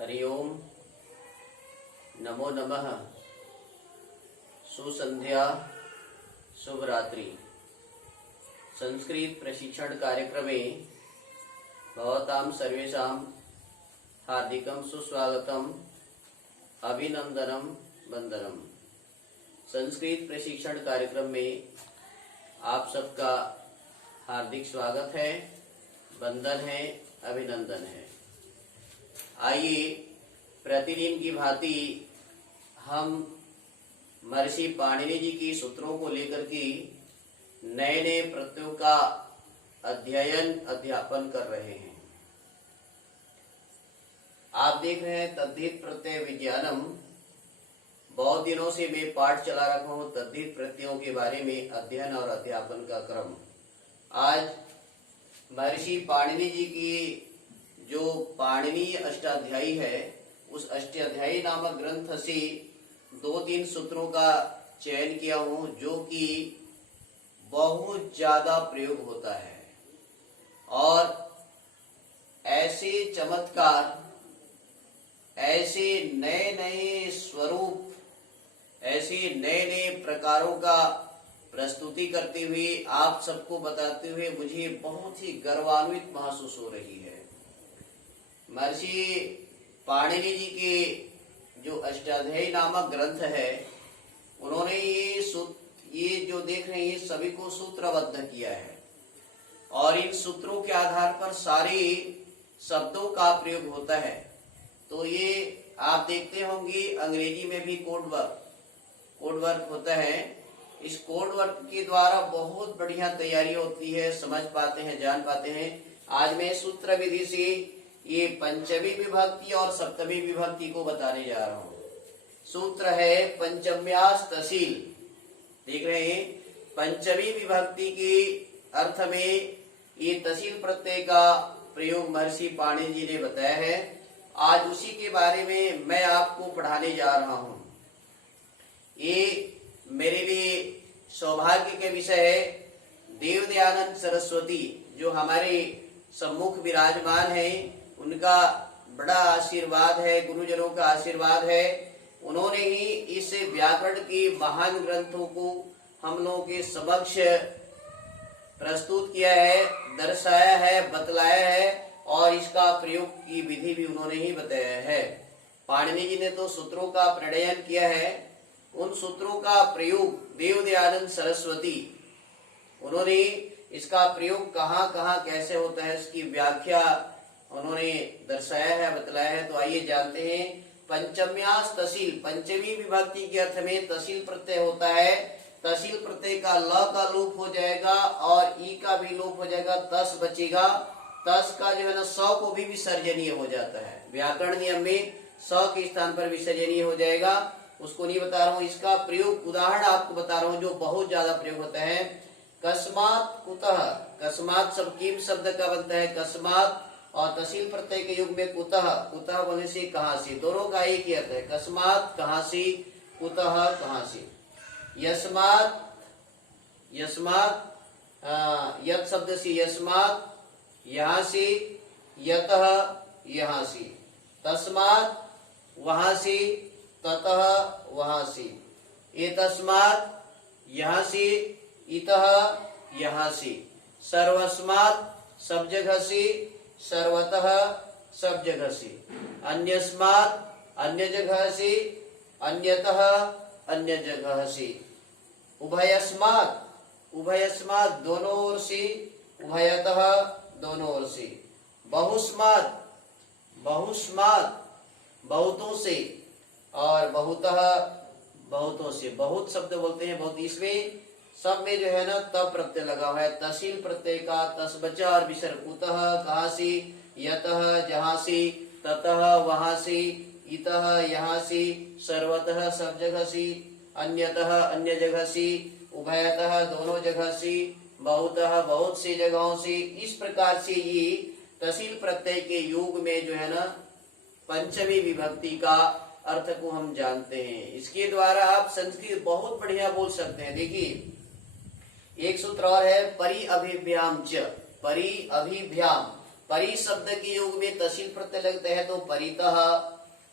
हरि ओम, नमो नमः, सुसंध्या, शुभ रात्रि। संस्कृत प्रशिक्षण कार्यक्रमे भवतां सर्वेषां हार्दिकं सुस्वागतम्, अभिनंदनम वंदनम। संस्कृत प्रशिक्षण कार्यक्रम में आप सबका हार्दिक स्वागत है, वंदन है, अभिनंदन है। आइए प्रतिदिन की भांति हम महर्षि पाणिनि जी की सूत्रों को लेकर के नए नए प्रत्ययों का अध्यापन कर रहे हैं। आप देख रहे हैं तद्धित प्रत्यय विज्ञानम। बहुत दिनों से मैं पाठ चला रखा हूं तद्धित प्रत्ययों के बारे में अध्ययन और अध्यापन का क्रम। आज महर्षि पाणिनि जी की जो पाणिनीय अष्टाध्यायी है, उस अष्टाध्यायी नामक ग्रंथ से 2-3 सूत्रों का चयन किया हूं जो कि बहुत ज्यादा प्रयोग होता है और ऐसे चमत्कार, ऐसे नए नए स्वरूप, ऐसे नए नए प्रकारों का प्रस्तुति करते हुए आप सबको बताते हुए मुझे बहुत ही गर्वान्वित महसूस हो रही है। महर्षि पाणिनि जी के जो अष्टाध्यायी नामक ग्रंथ है, उन्होंने ये जो देख रहे हैं सभी को सूत्रबद्ध किया है और इन सूत्रों के आधार पर सारे शब्दों का प्रयोग होता है। तो ये आप देखते होंगे अंग्रेजी में भी कोड वर्क होता है। इस कोड वर्क के द्वारा बहुत बढ़िया तैयारी होती है, समझ पाते हैं, जान पाते हैं। आज मैं सूत्र विधि से ये पंचमी विभक्ति और सप्तमी विभक्ति को बताने जा रहा हूँ। सूत्र है पंचम्यास तहसील। देख रहे हैं पंचमी विभक्ति के अर्थ में ये तहसील प्रत्यय का प्रयोग महर्षि पाणिनि जी ने बताया है। आज उसी के बारे में मैं आपको पढ़ाने जा रहा हूँ। ये मेरे लिए सौभाग्य के विषय है। देव दयानंद सरस्वती जो हमारे सम्मुख विराजमान है, उनका बड़ा आशीर्वाद है, गुरुजनों का आशीर्वाद है। उन्होंने ही इस व्याकरण के महान ग्रंथों को हम लोगों के समक्ष प्रस्तुत किया है, दर्शाया है, बतलाया है और इसका प्रयोग की विधि भी उन्होंने ही बताया है। पाणिनि जी ने तो सूत्रों का प्रणयन किया है, उन सूत्रों का प्रयोग देव दयानंद सरस्वती, उन्होंने इसका प्रयोग कहाँ कहाँ कैसे होता है, इसकी व्याख्या उन्होंने दर्शाया है, बतलाया है। तो आइए जानते हैं। पंचम्यास तहसील, पंचमी विभक्ति के अर्थ में तहसील प्रत्यय होता है। तहसील प्रत्यय का ल का लोप हो जाएगा और ई का भी लोप हो जाएगा, तस बचेगा। तस का जो है ना स को भी विसर्जनीय हो जाता है। व्याकरण नियम में स के स्थान पर विसर्जनीय हो जाएगा, उसको नहीं बता रहा हूँ। इसका प्रयोग उदाहरण आपको बता रहा हूँ जो बहुत ज्यादा प्रयोग होता है। कस्मात कुतः, कस्मात सब किम शब्द का बनता है कस्मात और तहसील प्रत्यय के युग में कुतः, कुतः बोलने से कहां से, दोनों का एक ही अर्थ है। कस्मात कहां से, कुतः कहां से। यस्मात, यस्मात यत शब्द से यस्मात यहाँ से, यतः यहाँ से। तस्मात वहां से, ततः वहां से। एतस्मात यहाँ से, इतः यहाँ से। सर्वस्मात सब जगह से, सर्वतः सब जगह से। अन्यस्मात अन्य जगह से, अन्यतः अन्य जगह से। उभयस्मात, उभयस्मात दोनों ओर से, उभयतः दोनों ओर से। बहुस्मात, बहुस्मात बहुतों से और बहुतः बहुतों से। बहुत शब्द बोलते हैं बहुत, इसमें सब में जो है ना तब प्रत्यय लगा हुआ है। तहसील प्रत्यय का तस बचा और विसर्ग। कुतः कहां से, यतः जहां से, ततः वहां से, इतः यहाँ से, सर्वतः सब जगह से, अन्यतः अन्य जगह से, उभयतः दोनों जगह से, बहुतः बहुत सी जगहों से। इस प्रकार से ये तहसील प्रत्यय के युग में जो है ना पंचमी विभक्ति का अर्थ को हम जानते हैं। इसके द्वारा आप संस्कृत बहुत बढ़िया बोल सकते हैं। देखिए एक सूत्र और है, परि अभिभ्याम च, परि अभिभ्याम। परि शब्द के योग में तहसील प्रत्यय लगते हैं तो परितः,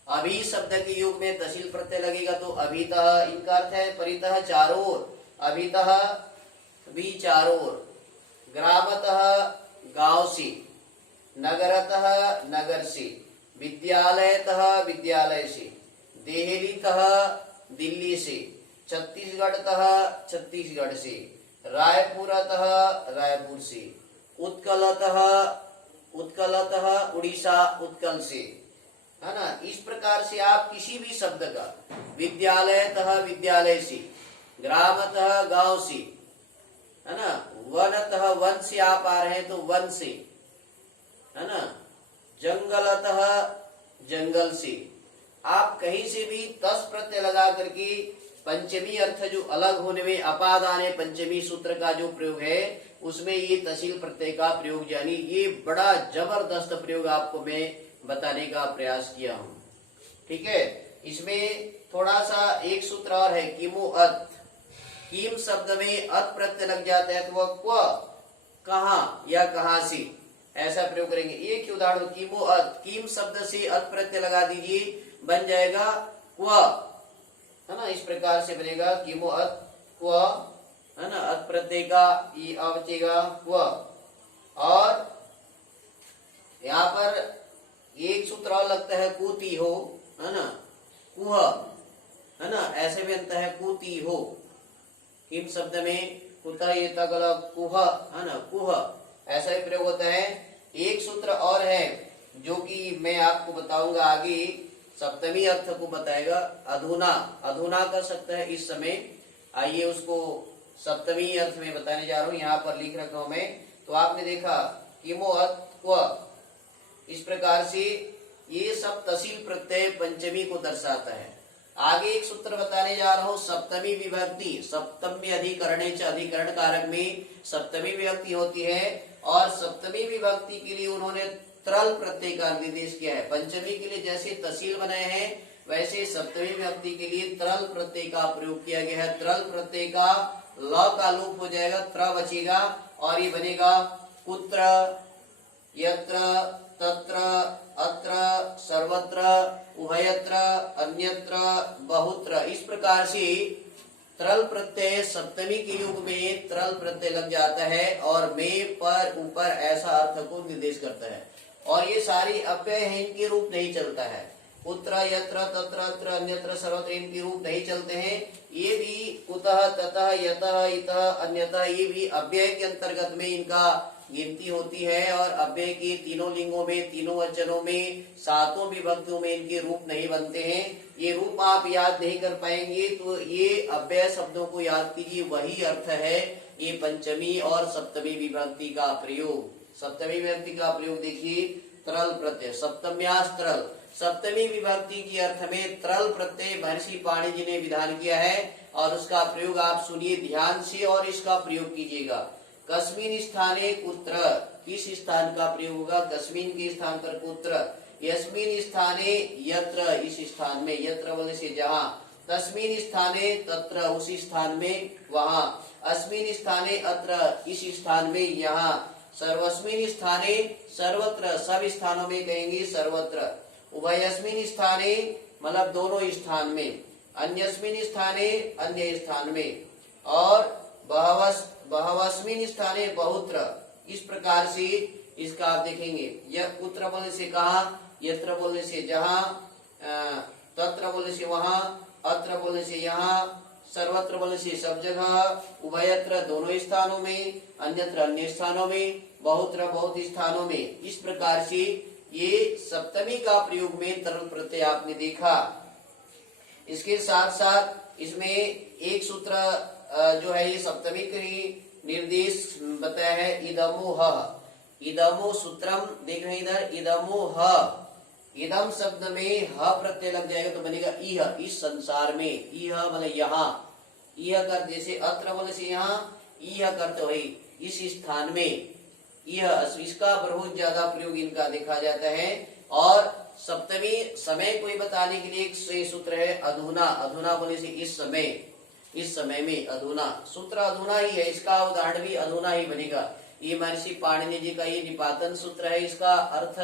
अभी शब्द के योग में तहसील प्रत्यय लगेगा तो अभितः। इनका अर्थ है परितः चारों ओर, अभितः भी चारों ओर, ग्रामतः गांव से, नगरतः नगर से, विद्यालयतः विद्यालय से, देहलीतः दिल्ली से, छत्तीसगढ़तः छत्तीसगढ़ से, रायपुरतः रायपुर से, उत्कलतः उत्कलतः उड़ीसा उत्कल से, है ना। इस प्रकार से आप किसी भी शब्द का विद्यालयतः विद्यालय से, ग्रामतः गांव से, है ना, वनतः वन से आप आ रहे हैं तो वन से, है ना, जंगलतः जंगल से, आप कहीं से भी तस प्रत्यय लगा करके पंचमी अर्थ जो अलग होने में अपादाने पंचमी सूत्र का जो प्रयोग है उसमें ये तहसील प्रत्यय का प्रयोग, यानी ये बड़ा जबरदस्त प्रयोग आपको मैं बताने का प्रयास किया हूं। ठीक है, इसमें थोड़ा सा एक सूत्र और है, किमो अत। किम शब्द में अत प्रत्यय लग जाता है तो वह क्व, कहाँ या कहाँ से, ऐसा प्रयोग करेंगे। एक उदाहरण, किमो अत, किम शब्द से अत प्रत्यय लगा दीजिए, बन जाएगा क्व, है ना। इस प्रकार से बनेगा किमो अत क्व, है ना, अत प्रत्यय का ई बचेगा क्व। और यहाँ पर एक सूत्र और लगता है कुती हो, है ना, कुह, है ना, ऐसे भी बनता है कुती हो। किम शब्द में कुता ये तगला कुह, है ना, कुह, ऐसा भी प्रयोग होता है। एक सूत्र और है जो कि मैं आपको बताऊंगा आगे, सप्तमी अर्थ को बताएगा, अधुना। अधुना कर सकता है इस समय, आइए उसको सप्तमी अर्थ में बताने जा रहा हूं, यहाँ पर लिख रखा हूं मैं। तो आपने देखा किमो अत क्व, इस प्रकार से ये सब तहसील प्रत्यय पंचमी को दर्शाता है। आगे एक सूत्र बताने जा रहा हूं, सप्तमी विभक्ति, सप्तमी अधिकरणे च, अधिकरण कारक में सप्तमी विभक्ति होती है और सप्तमी विभक्ति के लिए उन्होंने त्रल प्रत्यय का निर्देश किया है। पंचमी के लिए जैसे तहसील बनाए हैं वैसे सप्तमी विभक्ति के लिए त्रल प्रत्यय का प्रयोग किया गया है। त्रल प्रत्यय का ल का लोप हो जाएगा, त्र बचेगा और ये बनेगा कुत्र, यत्र, तत्र, अत्र, सर्वत्र, उभयत्र, अन्यत्र, बहुत्र। इस प्रकार से त्रल प्रत्यय सप्तमी के युग में त्रल प्रत्यय लग जाता है और में, पर, ऊपर ऐसा अर्थ को निर्देश करता है। और ये सारी अव्यय है, इनके रूप नहीं चलता है। पुत्र, यत्र, तत्र, अत्र, अन्यत्र, सर्वत्र इनके रूप नहीं चलते हैं। ये भी कुतः, ततः, यतः, इतः, अन्यतः, ये भी अव्यय के अंतर्गत में इनका गिनती होती है। और अव्यय के तीनों लिंगों में, तीनों वचनों में, सातों विभक्तियों में इनके रूप नहीं बनते हैं। ये रूप आप याद नहीं कर पाएंगे तो ये अव्यय शब्दों को याद कीजिए, वही अर्थ है ये पंचमी और सप्तमी विभक्ति का प्रयोग। सप्तमी विभक्ति का प्रयोग देखिए, त्रल प्रत्यय, सप्तम्यास त्रल, सप्तमी विभक्ति के अर्थ में त्रल प्रत्यय महर्षि पाणि जी ने विधान किया है और उसका प्रयोग आप सुनिए ध्यान से और इसका प्रयोग कीजिएगा। कस्मिन स्थाने कुत्र, किस स्थान का प्रयोग होगा, कस्मिन के स्थान पर कुत्र, यस्मिन स्थाने यत्र, इस स्थान में, यत्र बोले से जहाँ, तस्मिन स्थाने तत्र, उसी स्थान में वहाँ, अस्मिन स्थाने अत्र, इस स्थान में यहाँ, सर्वस्मिन स्थाने सर्वत्र, सब स्थानों में कहेंगे सर्वत्र, उभयस्मिन स्थाने मतलब दोनों स्थान में, अन्यस्मिन स्थाने अन्य स्थान में, और बहवस्मिन स्थाने बहुत्र। इस प्रकार से इसका आप देखेंगे, यह कुत्र बोलने से कहा, यत्र बोलने से जहाँ, तत्र बोलने से वहाँ, अत्र बोलने से यहाँ, सर्वत्र बोलने से सब जगह, उभयत्र दोनों स्थानों में, अन्यत्र अन्य स्थानों में, बहुत्र बहुत स्थानों में। इस प्रकार से ये सप्तमी का प्रयोग में तरल प्रत्यय आपने देखा। इसके साथ साथ इसमें एक सूत्र जो है ये सप्तमी के निर्देश बताया है, इदमो ह, इदमो सूत्रम, देख रहे हैं इधर, इदमो ह, इदम शब्द में ह प्रत्यय लग जाएगा तो बनेगा इह, इस संसार में, इह मतलब यहाँ, इह कर जैसे अत्र बोले से यहाँ, इह करते वही इस स्थान में, यह, इसका बहुत ज्यादा प्रयोग इनका देखा जाता है। और सप्तमी समय को बताने के लिए एक सूत्र है अधुना, अधुना बोले से इस समय, इस समय में, अधुना, सूत्र अधुना ही है, इसका उदाहरण भी अधुना ही बनेगा। ये महर्षि पाणिनि जी का ये निपातन सूत्र है। इसका अर्थ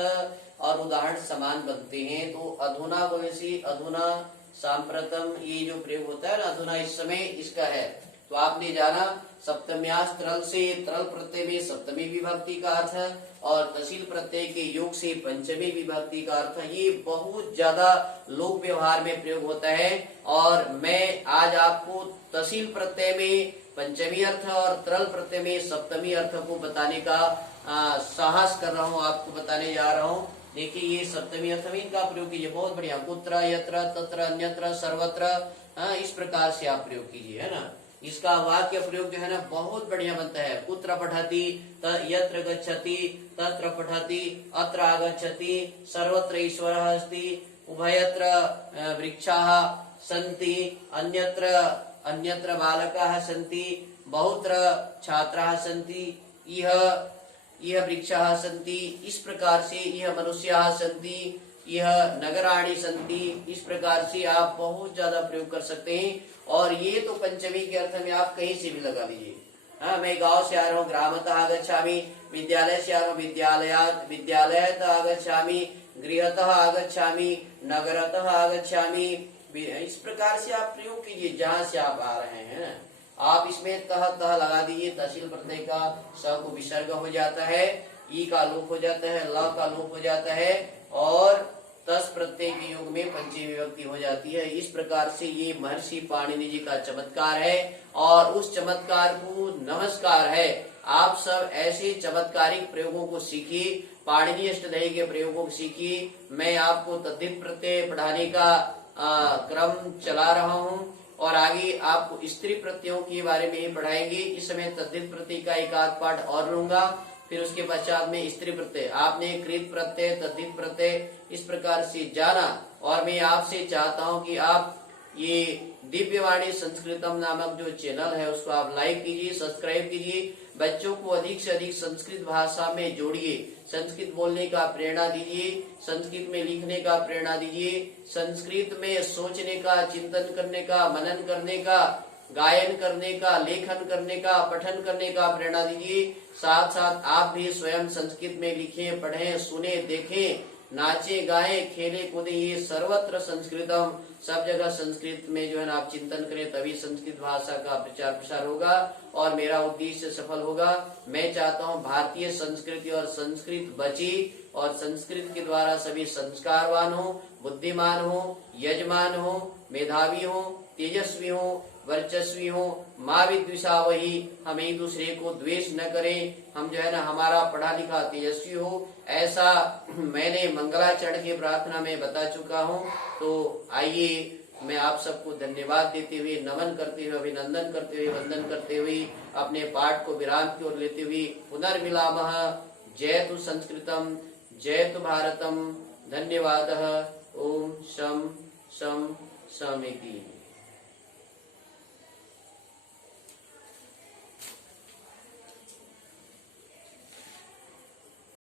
और उदाहरण समान बनते हैं। तो अधुना बोले अधुना सांप्रतम, ये जो प्रयोग होता है ना, अधुना इस समय, इसका है। तो आपने जाना सप्तम्यास तरल से तरल प्रत्यय में सप्तमी विभक्ति का अर्थ और तहसील प्रत्यय के योग से पंचमी विभक्ति का अर्थ। ये बहुत ज्यादा लोक व्यवहार में प्रयोग होता है और मैं आज आपको तहसील प्रत्यय में पंचमी अर्थ और तरल प्रत्यय में सप्तमी अर्थ को बताने का साहस कर रहा हूँ, आपको बताने जा रहा हूँ। देखिए ये सप्तमी अर्थ में इनका प्रयोग कीजिए, बहुत बढ़िया। कुत्र, यत्र, तत्र, अन्यत्र, सर्वत्र, इस प्रकार से आप प्रयोग कीजिए, है ना। इसका वाक्य प्रयोग जो है ना बहुत बढ़िया बनता है। कुत्र पठति, यत्र गच्छति, तत्र पठति, अत्र आगच्छति, सर्वत्र ईश्वरः अस्ति, उभयत्र वृक्षाः सन्ति, अन्यत्र बालकाः सन्ति, बहुत्र छात्राः सन्ति, यह वृक्षाः सन्ति, इस प्रकार से यह मनुष्याः सन्ति, यह नगराणि सन्ति, इस प्रकार से आप बहुत ज्यादा प्रयोग कर सकते हैं। और ये तो पंचमी के अर्थ में आप कहीं से भी लगा लीजिए। हाँ, मैं गांव से आ रहा हूँ, ग्रामतः आगच्छामि, विद्यालय से आ रहा हूँ, विद्यालयत आगच्छामि, गृहतः आगच्छामि, नगरतः आगच्छामि, इस प्रकार से आप प्रयोग कीजिए जहां से आप आ रहे हैं। आप इसमें तह लगा दीजिए, तहसील प्रत्यय का स को विसर्ग हो जाता है, ई का लोप हो जाता है, ल का लोप हो जाता है और तस प्रत्यय के योग में पंचमी विभक्ति हो जाती है। इस प्रकार से ये महर्षि पाणिनि जी का चमत्कार है और उस चमत्कार को नमस्कार है। आप सब ऐसे चमत्कारिक प्रयोगों को सीखिए, पाणिनि अष्टदई के प्रयोगों को सीखिए। मैं आपको तद्धित प्रत्यय पढ़ाने का क्रम चला रहा हूँ और आगे आपको स्त्री प्रत्ययों के बारे में ही पढ़ाएंगे। इस समय तद्धित प्रत्यय का एक आध पाठ और लूंगा, फिर उसके पश्चात में स्त्री प्रत्यय। आपने कृत प्रत्यय, तद्धित प्रत्यय इस प्रकार से जाना और मैं आपसे चाहता हूं कि आप ये दिव्यवाणी संस्कृतम नामक जो चैनल है उसको आप लाइक कीजिए, सब्सक्राइब कीजिए। बच्चों को अधिक से अधिक संस्कृत भाषा में जोड़िए, संस्कृत बोलने का प्रेरणा दीजिए, संस्कृत में लिखने का प्रेरणा दीजिए, संस्कृत में सोचने का, चिंतन करने का, मनन करने का, गायन करने का, लेखन करने का, पठन करने का प्रेरणा दीजिए। साथ साथ आप भी स्वयं संस्कृत में लिखें, पढ़ें, सुने, देखें, नाचे, गाएं, खेले, कूदे, ये सर्वत्र संस्कृतम, सब जगह संस्कृत में जो है ना आप चिंतन करें, तभी संस्कृत भाषा का प्रचार प्रसार होगा और मेरा उद्देश्य सफल होगा। मैं चाहता हूँ भारतीय संस्कृति और संस्कृत बची और संस्कृत के द्वारा सभी संस्कारवान हो, बुद्धिमान हो, यजमान हो, मेधावी हो, तेजस्वी हो, वर्चस्वी हो, माँ विद्विषावही, हम एक दूसरे को द्वेष न करें, हम जो है ना हमारा पढ़ा लिखा तेजस्वी हो, ऐसा मैंने मंगलाचरण की प्रार्थना में बता चुका हूँ। तो आइए मैं आप सबको धन्यवाद देते हुए, नमन करते हुए, अभिनंदन करते हुए, वंदन करते हुए अपने पाठ को विराम की ओर लेते हुए पुनर्मिलामः। जयतु संस्कृतम, जयतु भारतम। धन्यवादः। ओम शम शम समिति।